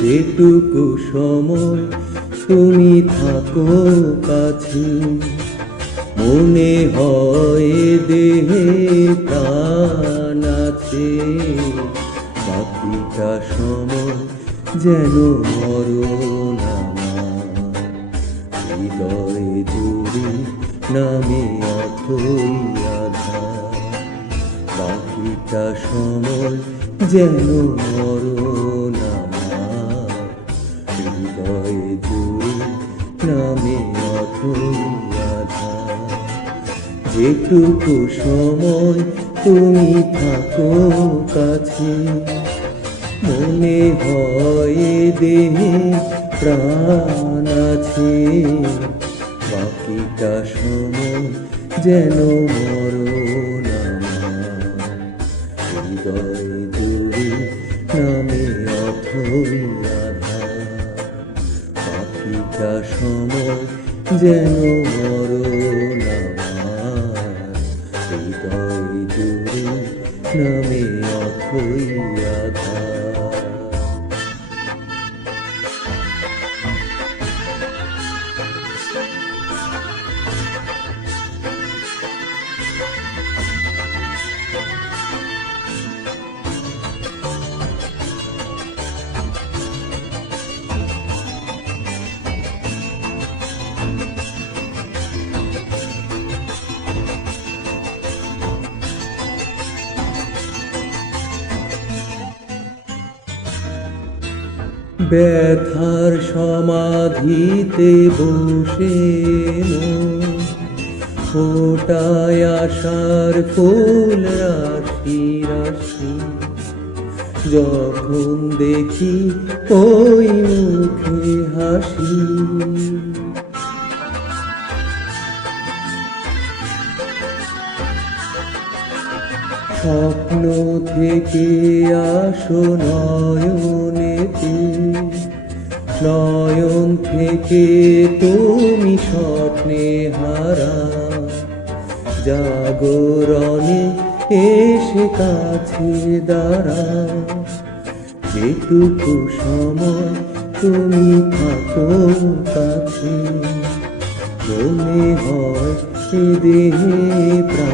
যেটুকু সময় তুমি থাকো কাছে। মনে হয় দেহে প্রাণ আছে। বাকিটা সময় যেন মরণ হৃদয় জুড়ে নামে অথই আধার। বাকিটা সময় যেন মরণ হৃদয় জুড়ে নামে অথই যেটুকু সময় তুমি থাকো কাছে, মনে হয় দেহে প্রাণ আছে। বাকিটা সময় যেন বাকিটা সময় যেন মরণ হৃদয় নামে অথই ব্যথার সমাধিতে বসে ফোটায় আশার ফুল রাশি রাশি। যখন দেখি ওই মুখে হাসি। স্বপ্ন থেকে আসো নয়নেতে। নয়ন থেকে তুমি স্বপ্নে হারা। জাগরণে এসে কাছে দাঁড়া। যেটুকু সময় তুমি থাকো কাছে। মনে হয় দেহে প্রাণ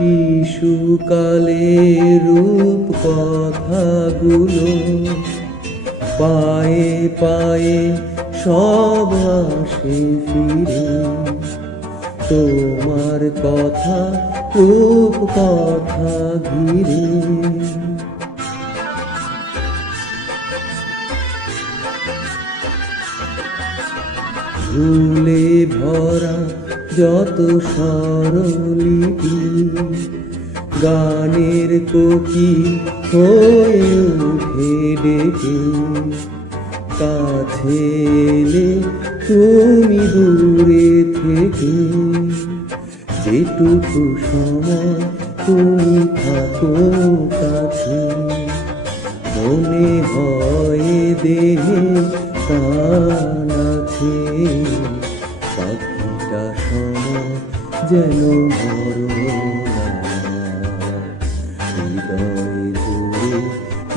শিশুকালে রূপ কথাগুলো পায়ে পায়ে সব আসে ফিরে। তোমার কথা রূপ কথা ঘিরে। ভুলে ভরা যত স্বরলিপি গানের কোকি হয়ে ডেকে, কাছে এলে তুমি দূরে থেকে। যেটুকু সময় তুমি থাকো কাছে, মনে হয় দেহে প্রাণ আছে। বাকিটা সময় যেন মরণ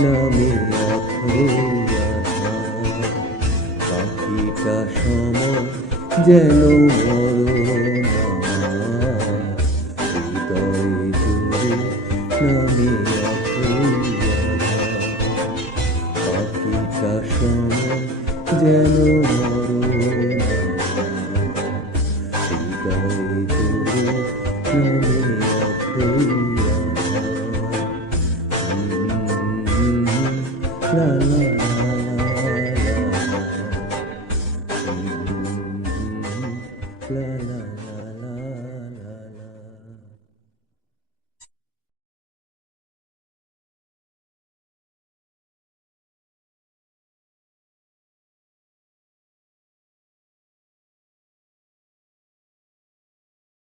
নামে পাখিটা সম যেন মরণ নামে। পাখিটা সম যেন